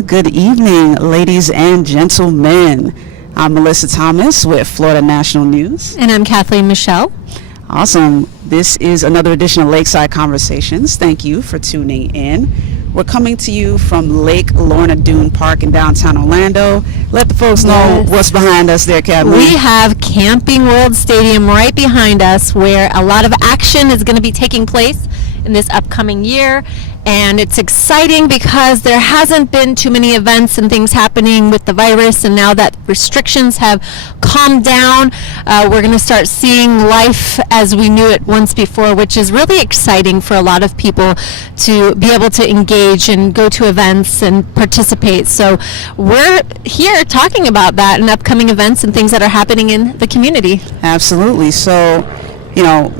and good evening, ladies and gentlemen. I'm Melissa Thomas with Florida National News. And I'm Kathleen Michelle. Awesome. This is another edition of Lakeside Conversations. Thank you for tuning in. We're coming to you from Lake Lorna Dune Park in downtown Orlando. Let the folks know what's behind us there, Kathleen. We have Camping World Stadium right behind us, where a lot of action is going to be taking place in this upcoming year. And it's exciting because there hasn't been too many events and things happening with the virus, and now that restrictions have calmed down, we're going to start seeing life as we knew it once before, which is really exciting for a lot of people to be able to engage and go to events and participate. So we're here talking about that and upcoming events and things that are happening in the community. Absolutely. So, you know,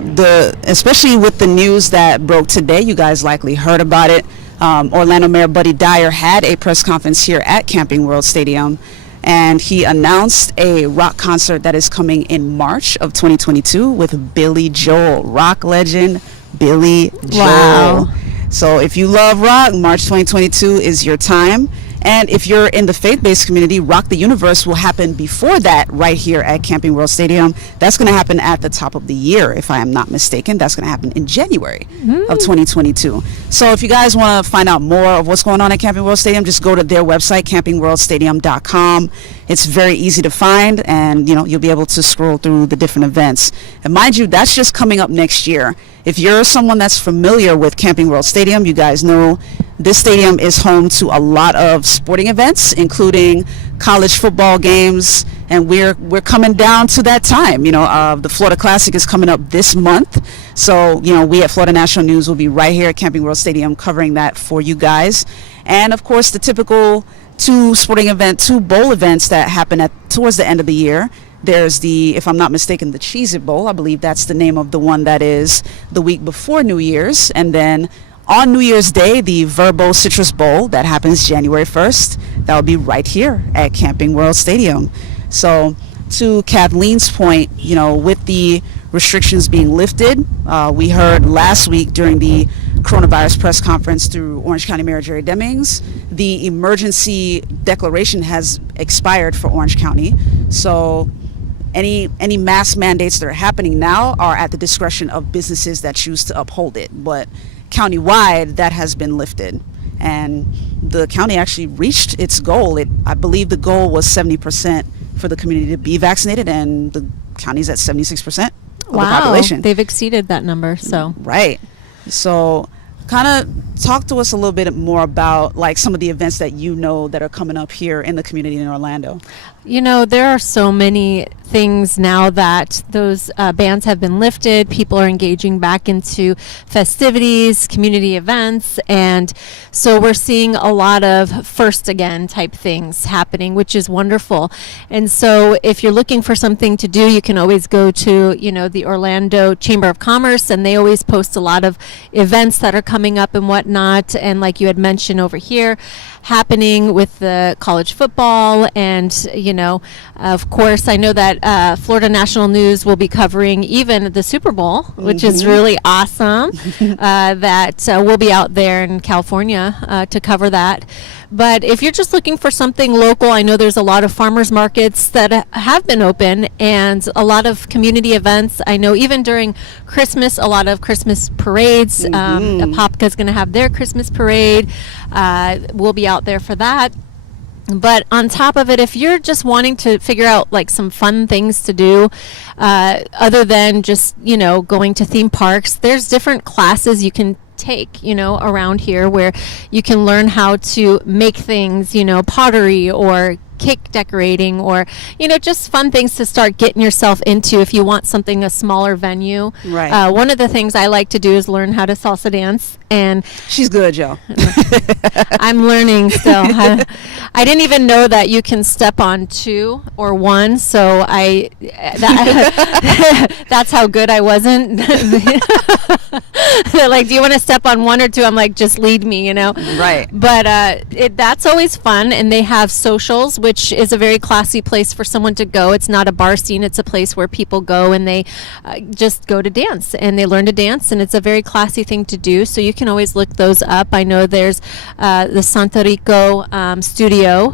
especially with the news that broke today, you guys likely heard about it. Orlando Mayor Buddy Dyer had a press conference here at Camping World Stadium, and he announced a rock concert that is coming in March of 2022 with Billy Joel, rock legend Billy Joel. Wow. So if you love rock, March 2022 is your time. And if you're in the faith-based community, Rock the Universe will happen before that right here at Camping World Stadium. That's going to happen at the top of the year, if I am not mistaken. That's going to happen in January of 2022. So if you guys want to find out more of what's going on at Camping World Stadium, just go to their website, campingworldstadium.com. It's very easy to find, and you'll be able to scroll through the different events. And mind you, that's just coming up next year. If you're someone that's familiar with Camping World Stadium, you guys know this stadium is home to a lot of sporting events, including college football games, and we're coming down to that time. The Florida Classic is coming up this month, so we at Florida National News will be right here at Camping World Stadium covering that for you guys. And of course, the typical two bowl events that happen towards the end of the year. There's if I'm not mistaken, the Cheez-It Bowl. I believe that's the name of the one that is the week before New Year's. And then on New Year's Day, the Verbo Citrus Bowl that happens January 1st. That will be right here at Camping World Stadium. So to Kathleen's point, with the restrictions being lifted, we heard last week during the coronavirus press conference through Orange County Mayor Jerry Demings, the emergency declaration has expired for Orange County. So any mask mandates that are happening now are at the discretion of businesses that choose to uphold it. But countywide, that has been lifted, and the county actually reached its goal. I believe the goal was 70% for the community to be vaccinated, and the county's at 76% of the population. They've exceeded that number. So right. So kind of talk to us a little bit more about some of the events that that are coming up here in the community in Orlando. There are so many things now that those bans have been lifted. People are engaging back into festivities, community events, and so we're seeing a lot of first again type things happening, which is wonderful. And so if you're looking for something to do, you can always go to the Orlando Chamber of Commerce, and they always post a lot of events that are coming up and whatnot. And like you had mentioned over here, happening with the college football, and of course, I know that Florida National News will be covering even the Super Bowl, which is really awesome. That we'll be out there in California to cover that. But if you're just looking for something local, I know there's a lot of farmers markets that have been open, and a lot of community events. I know even during Christmas, a lot of Christmas parades. Apopka's going to have their Christmas parade. We'll be out there for that. But on top of it, if you're just wanting to figure out some fun things to do, other than just, going to theme parks, there's different classes you can take, around here, where you can learn how to make things, pottery or cake decorating, or just fun things to start getting yourself into if you want a smaller venue. Right. One of the things I like to do is learn how to salsa dance, and she's good, Joe. I'm learning still. I didn't even know that you can step on two or one, so that's how good I wasn't. They're like, do you want to step on one or two? I'm like, just lead me, Right. But that's always fun, and they have socials, which is a very classy place for someone to go. It's not a bar scene. It's a place where people go and they just go to dance, and they learn to dance, and it's a very classy thing to do. So you can always look those up. I know there's the Santa Rico studio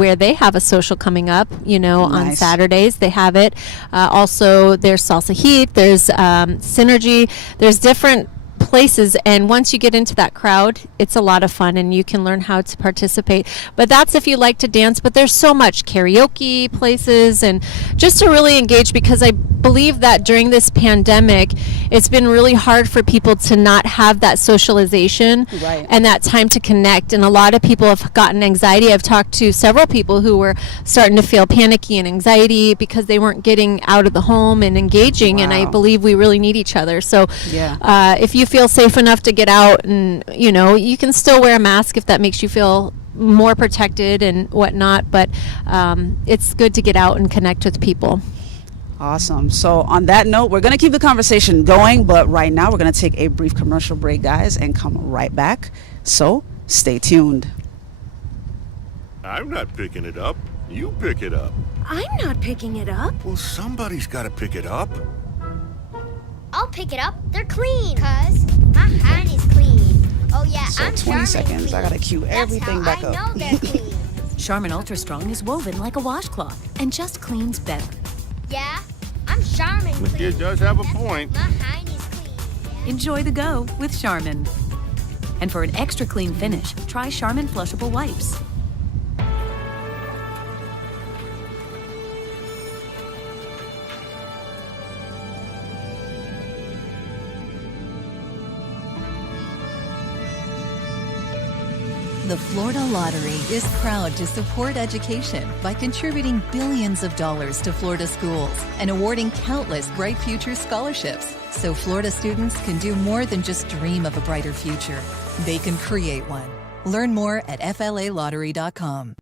where they have a social coming up, on Nice. Saturdays. They have it. Also, there's Salsa Heat, there's Synergy, there's different places, and once you get into that crowd, it's a lot of fun and you can learn how to participate. But that's if you like to dance, but there's so much karaoke places, and just to really engage, because I believe that during this pandemic it's been really hard for people to not have that socialization Right. and that time to connect, and a lot of people have gotten anxiety. I've talked to several people who were starting to feel panicky and anxiety because they weren't getting out of the home and engaging, and I Wow. believe we really need each other. So Yeah. if you feel safe enough to get out, and you can still wear a mask if that makes you feel more protected and whatnot, but it's good to get out and connect with people. Awesome. So on that note, we're going to keep the conversation going, but right now we're going to take a brief commercial break, guys, and come right back. So stay tuned. I'm not picking it up. You pick it up. I'm not picking it up. Well, somebody's got to pick it up. I'll pick it up. They're clean. Cuz my hand is clean. Oh yeah, So I'm 20 Charmin seconds. clean. I got to cue That's everything how back I up. know they're clean. Charmin Ultra Strong is woven like a washcloth and just cleans better. Yeah, I'm Charmin The clean. kid does have a That's point. My hand is clean. Enjoy the go with Charmin. And for an extra clean finish, try Charmin flushable wipes. The Florida Lottery is proud to support education by contributing billions of dollars to Florida schools and awarding countless Bright Future scholarships, so Florida students can do more than just dream of a brighter future. They can create one. Learn more at flalottery.com.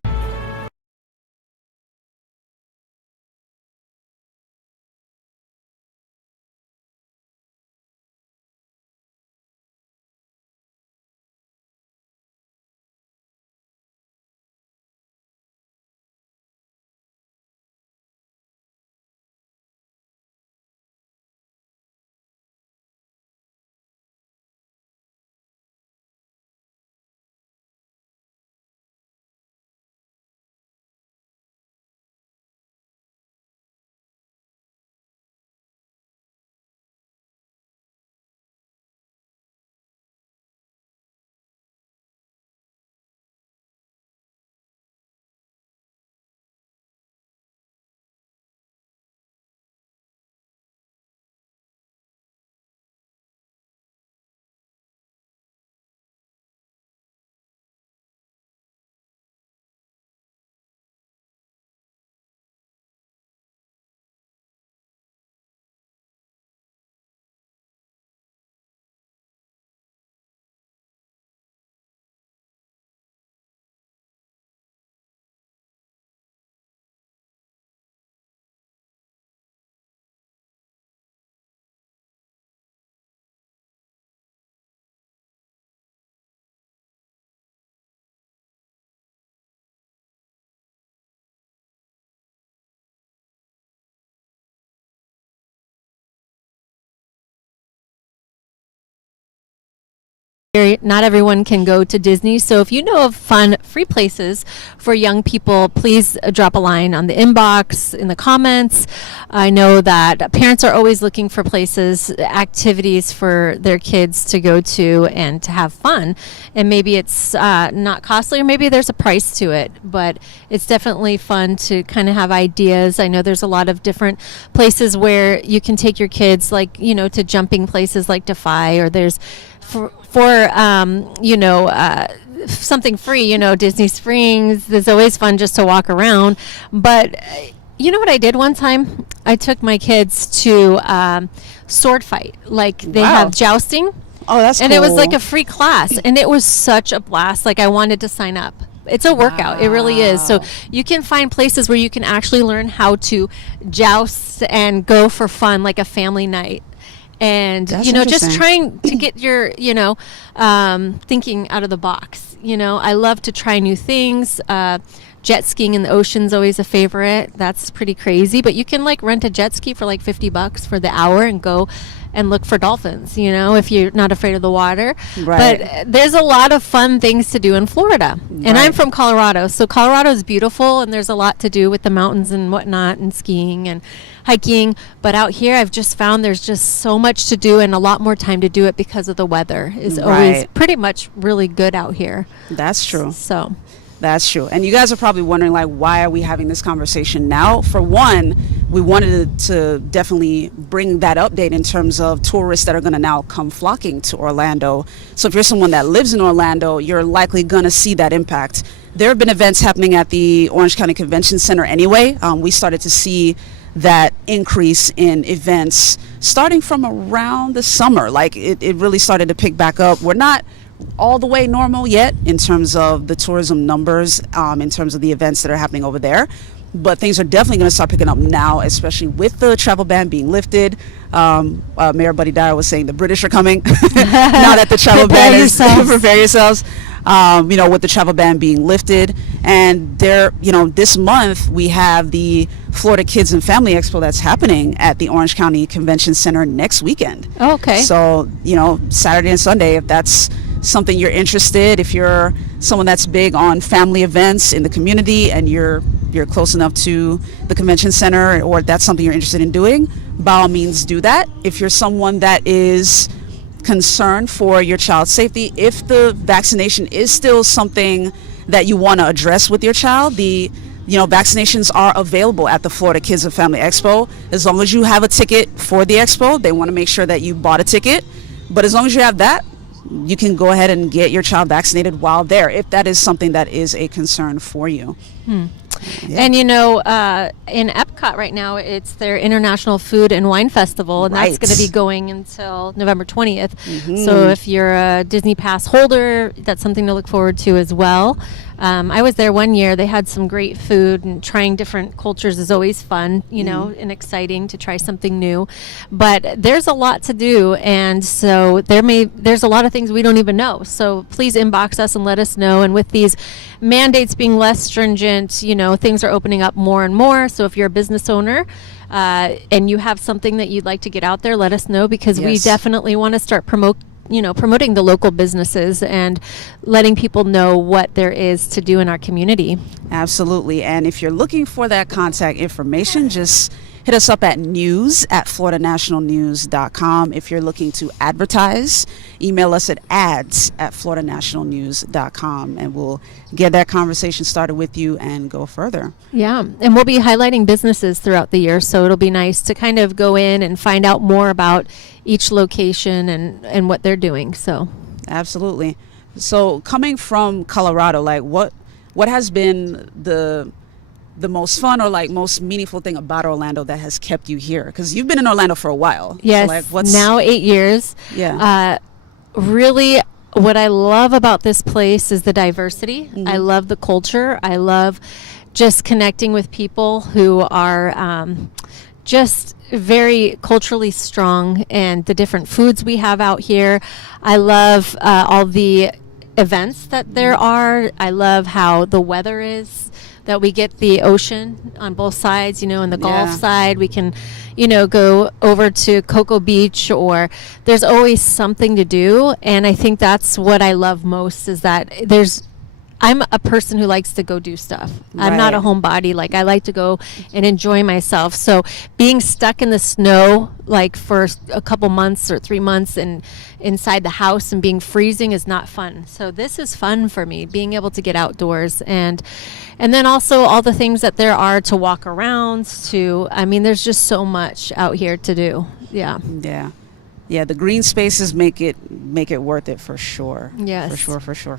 Not everyone can go to Disney, so if you know of fun, free places for young people, please drop a line on the inbox, in the comments. I know that parents are always looking for places, activities for their kids to go to and to have fun. And maybe it's not costly, or maybe there's a price to it, but it's definitely fun to kind of have ideas. I know there's a lot of different places where you can take your kids, like, to jumping places like Defy, or there's something free, Disney Springs. There's always fun just to walk around. But you know what I did one time? I took my kids to sword fight. Like, they Wow. have jousting. Oh, that's And cool. it was like a free class, and it was such a blast. Like, I wanted to sign up. It's a workout. It really is. So Wow. you can find places where you can actually learn how to joust and go for fun, like a family night. And, That's just interesting. trying to get your, thinking out of the box. I love to try new things. Jet skiing in the ocean's always a favorite. That's pretty crazy. But you can, rent a jet ski for $50 for the hour and go and look for dolphins, you know, if you're not afraid of the water. Right. But there's a lot of fun things to do in Florida. And I'm Right. from Colorado, so Colorado is beautiful, and there's a lot to do with the mountains and whatnot, and skiing and hiking. But out here, I've just found there's just so much to do and a lot more time to do it because of the weather is always Right. pretty much really good out here. That's true. So That's true. And you guys are probably wondering, like, why are we having this conversation now? For one, we wanted to definitely bring that update in terms of tourists that are going to now come flocking to Orlando. So if you're someone that lives in Orlando, you're likely going to see that impact. There have been events happening at the Orange County Convention Center anyway. We started to see that increase in events starting from around the summer. Like, it really started to pick back up. We're not all the way normal yet in terms of the tourism numbers, in terms of the events that are happening over there. But things are definitely going to start picking up now, especially with the travel ban being lifted. Mayor Buddy Dyer was saying the British are coming. Now that the travel ban is prepare yourselves. With the travel ban being lifted, and this month we have the Florida Kids and Family Expo that's happening at the Orange County Convention Center next weekend. Oh, okay. So, Saturday and Sunday, if that's something you're interested, if you're someone that's big on family events in the community and you're close enough to the convention center, or if that's something you're interested in doing, by all means do that. If you're someone that is concerned for your child's safety, if the vaccination is still something that you want to address with your child, vaccinations are available at the Florida Kids and Family Expo. As long as you have a ticket for the expo, they want to make sure that you bought a ticket. But as long as you have that, you can go ahead and get your child vaccinated while there, if that is something that is a concern for you. Yeah. And in Epcot right now, it's their International Food and Wine Festival, and that's Right. going to be going until November 20th. So if you're a Disney Pass holder, that's something to look forward to as well. I was there one year. They had some great food, and trying different cultures is always fun, and exciting to try something new. But there's a lot to do, and so there's a lot of things we don't even know. So please inbox us and let us know. And with these mandates being less stringent, things are opening up more and more. So if you're a business owner and you have something that you'd like to get out there, let us know, because we Yes. definitely want to start promoting the local businesses and letting people know what there is to do in our community. Absolutely. And if you're looking for that contact information, just hit us up at news@floridanationalnews.com. If you're looking to advertise, email us at ads@floridanationalnews.com, and we'll get that conversation started with you and go further. Yeah, and we'll be highlighting businesses throughout the year, so it'll be nice to kind of go in and find out more about each location and what they're doing. So Absolutely. So coming from Colorado, like what has been the most fun or like most meaningful thing about Orlando that has kept you here? Because you've been in Orlando for a while. yes, So like what's now 8 years. Yeah. Really, what I love about this place is the diversity. I love the culture. I love just connecting with people who are just very culturally strong, and the different foods we have out here. I love all the events that there are. I love how the weather is, that we get the ocean on both sides, and the Gulf Yeah. side we can, go over to Cocoa Beach, or there's always something to do. And I think that's what I love most, is that I'm a person who likes to go do stuff. I'm not a Right. homebody. Like, I like to go and enjoy myself. So being stuck in the snow, like for a couple months or 3 months and inside the house and being freezing is not fun. So this is fun for me, being able to get outdoors, and then also all the things that there are to walk around there's just so much out here to do. Yeah. Yeah, the green spaces make it worth it for sure. Yes. For sure.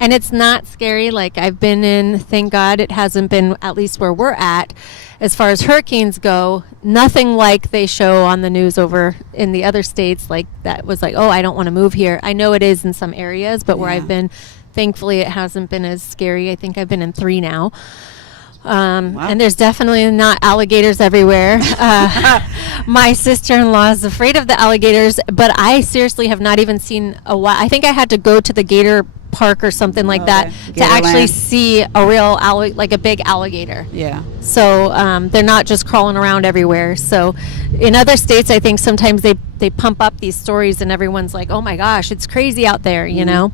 And it's not scary. Like, I've been in, thank God it hasn't been, at least where we're at, as far as hurricanes go, nothing like they show on the news over in the other states. Like, that was like, oh, I don't want to move here. I know it is in some areas, but where Yeah. I've been, thankfully it hasn't been as scary. I think I've been in 3 now. And there's definitely not alligators everywhere. My sister-in-law is afraid of the alligators, but I seriously have not even seen a wild. I think I had to go to the gator park or something like that to actually see a real like a big alligator. Yeah. So they're not just crawling around everywhere. So in other states, I think sometimes they pump up these stories and everyone's like, oh my gosh, it's crazy out there, you know?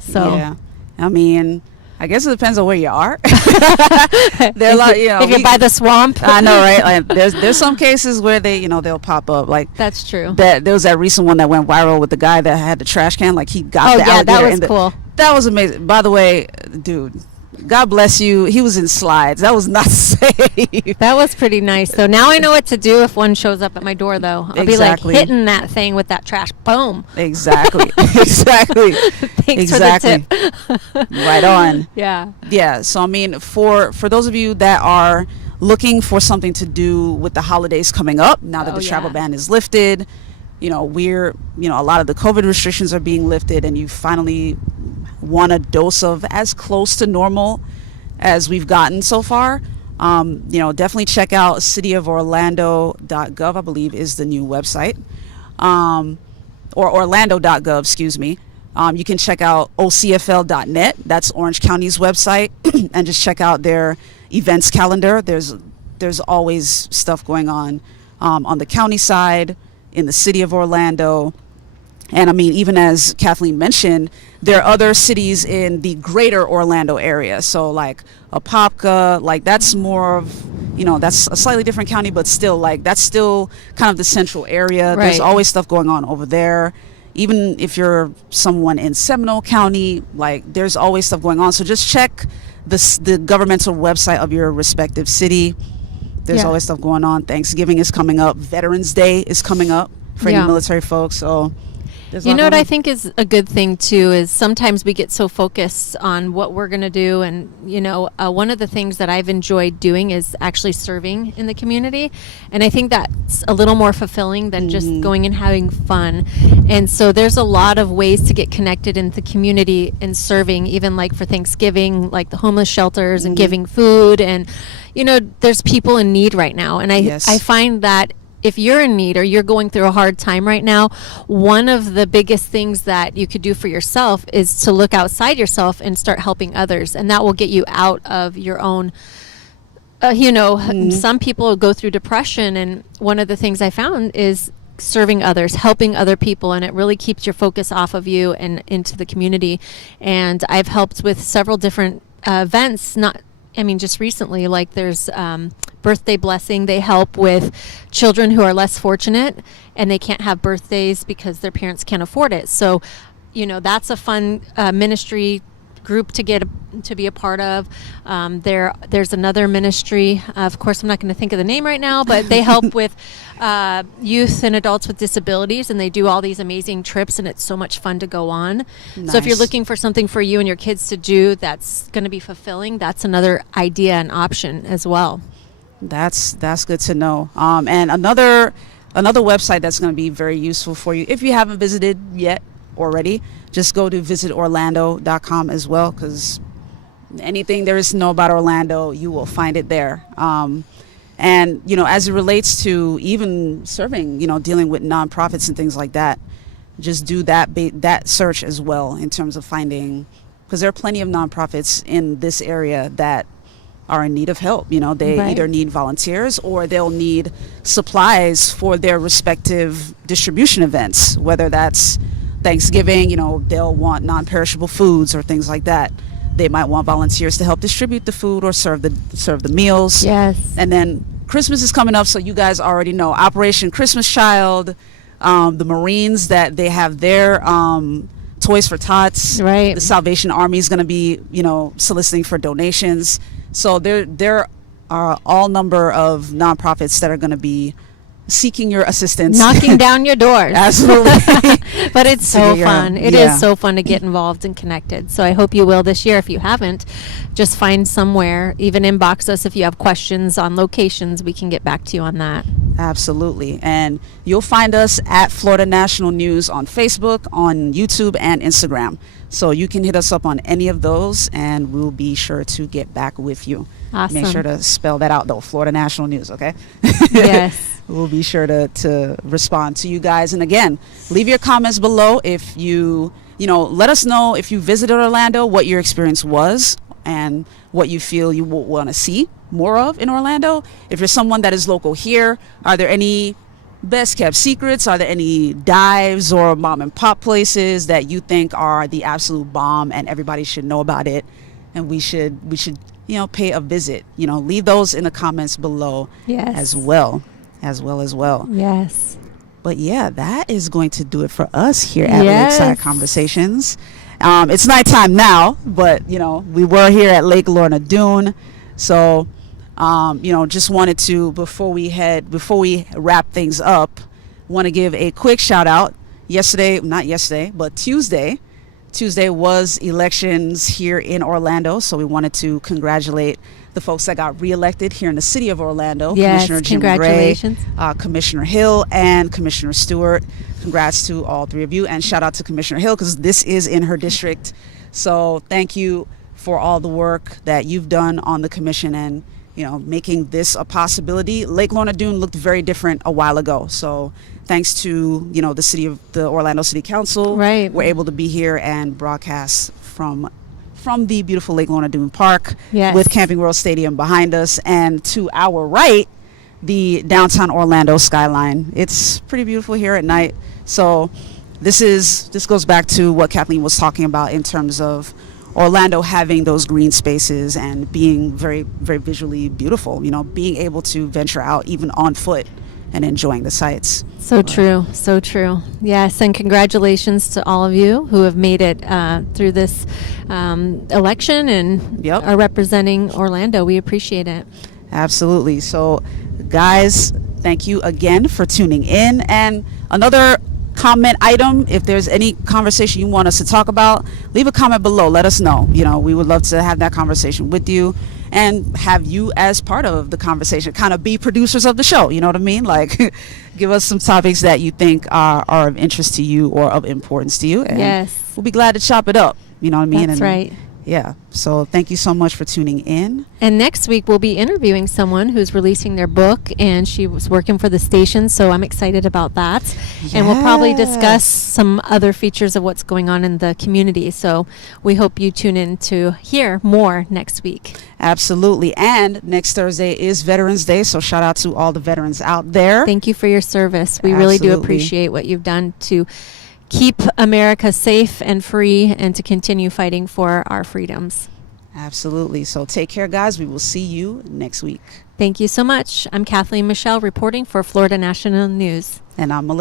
So yeah, I mean, I guess it depends on where you are. There are a lot, you know, if you're by the swamp. I know, right? Like, there's some cases where they, you know, they'll pop up. Like That's true. there was that recent one that went viral with the guy that had the trash can. Like he got the alligator. That was cool. That was amazing. By the way, dude, God bless you. He was in slides. That was not safe. That was pretty nice. So now I know what to do if one shows up at my door, though. I'll Exactly. be like hitting that thing with that trash. Boom. Exactly. Exactly. Thanks Exactly. for the tip. Right on. Yeah. Yeah. So I mean, for those of you that are looking for something to do with the holidays coming up, now that the travel ban is lifted, you know, a lot of the COVID restrictions are being lifted, and you finally want a dose of as close to normal as we've gotten so far. You know, definitely check out cityoforlando.gov, I believe is the new website, or orlando.gov, excuse me. You can check out ocfl.net, that's Orange County's website, and just check out their events calendar. There's always stuff going on the county side, in the city of Orlando. And I mean, even as Kathleen mentioned, there are other cities in the greater Orlando area. So like Apopka, like that's more of, you know, that's a slightly different county, but still like that's still kind of the central area. Right. There's always stuff going on over there. Even if you're someone in Seminole County, like there's always stuff going on. So just check the governmental website of your respective city. There's always stuff going on. Thanksgiving is coming up. Veterans Day is coming up for any military folks. So you know what I think is a good thing too is sometimes we get so focused on what we're going to do, and you know, one of the things that I've enjoyed doing is actually serving in the community, and I think that's a little more fulfilling than just going and having fun. And so there's a lot of ways to get connected in the community and serving, even like for Thanksgiving, like the homeless shelters and giving food, and you know, there's people in need right now, and I find that if you're in need or you're going through a hard time right now, one of the biggest things that you could do for yourself is to look outside yourself and start helping others. And that will get you out of your own, you know, some people go through depression. And one of the things I found is serving others, helping other people, and it really keeps your focus off of you and into the community. And I've helped with several different events, just recently, like there's Birthday Blessing. They help with children who are less fortunate and they can't have birthdays because their parents can't afford it. So, you know, that's a fun ministry group to be a part of. There's another ministry. Of course, I'm not going to think of the name right now, but they help with youth and adults with disabilities, and they do all these amazing trips, and it's so much fun to go on. Nice. So if you're looking for something for you and your kids to do that's going to be fulfilling, that's another idea and option as well. That's good to know. And another website that's going to be very useful for you if you haven't visited yet already, just go to visitorlando.com as well, because anything there is to know about Orlando, you will find it there. And you know, as it relates to even serving, you know, dealing with nonprofits and things like that, just do that search as well in terms of finding, because there are plenty of nonprofits in this area that are in need of help. You know, they either need volunteers or they'll need supplies for their respective distribution events, whether that's Thanksgiving, you know, they'll want non-perishable foods or things like that. They might want volunteers to help distribute the food or serve the meals. Yes. And then Christmas is coming up, so you guys already know Operation Christmas Child, the Marines, that they have their Toys for Tots. Right. The Salvation Army is going to be, you know, soliciting for donations. So there are all number of nonprofits that are going to be seeking your assistance. Knocking down your doors. Absolutely. But it's To so get your fun. own. It Yeah. is so fun to get involved and connected. So I hope you will this year. If you haven't, just find somewhere, even inbox us if you have questions on locations. We can get back to you on that. Absolutely. And you'll find us at Florida National News on Facebook, on YouTube, and Instagram. So you can hit us up on any of those, and we'll be sure to get back with you. Awesome. Make sure to spell that out, though. Florida National News, okay? Yes. We'll be sure to respond to you guys. And again, leave your comments below if let us know if you visited Orlando, what your experience was, and what you feel you want to see more of in Orlando. If you're someone that is local here, are there any best kept secrets? Are there any dives or mom and pop places that you think are the absolute bomb and everybody should know about it, and we should pay a visit? Leave those in the comments below. Yes. as well. Yes. But yeah, that is going to do it for us here at Yes. Lakeside Conversations. It's nighttime now, but we were here at Lake Lorna Dune, so just wanted to, before we wrap things up, want to give a quick shout out. Tuesday was elections here in Orlando, so we wanted to congratulate the folks that got reelected here in the city of Orlando. Yes, Commissioner Jim congratulations. Gray, Commissioner Hill, and Commissioner Stewart. Congrats to all three of you, and shout out to Commissioner Hill because this is in her district. So thank you for all the work that you've done on the commission and making this a possibility. Lake Lorna Dune looked very different a while ago, so thanks to the Orlando City Council, right, we're able to be here and broadcast from the beautiful Lake Lorna Dune Park, yes, with Camping World Stadium behind us, and to our right, the downtown Orlando skyline. It's pretty beautiful here at night. So this goes back to what Kathleen was talking about in terms of Orlando having those green spaces and being very, very visually beautiful, being able to venture out even on foot and enjoying the sights. So true. Yes, and congratulations to all of you who have made it through this election and are representing Orlando. We appreciate it. Absolutely. So, guys, thank you again for tuning in. And another comment item, if there's any conversation you want us to talk about, leave a comment below. Let us know. We would love to have that conversation with you and have you as part of the conversation, kind of be producers of the show. You know what I mean? Like, give us some topics that you think are of interest to you or of importance to you. And yes, we'll be glad to chop it up. You know what I mean? That's right. Yeah. So thank you so much for tuning in. And next week we'll be interviewing someone who's releasing their book, and she was working for the station, so I'm excited about that. Yes. And we'll probably discuss some other features of what's going on in the community. So we hope you tune in to hear more next week. Absolutely. And next Thursday is Veterans Day, so shout out to all the veterans out there. Thank you for your service. We really do appreciate what you've done to keep America safe and free and to continue fighting for our freedoms. Absolutely. So take care, guys. We will see you next week. Thank you so much. I'm Kathleen Michelle reporting for Florida National News. And I'm Melissa.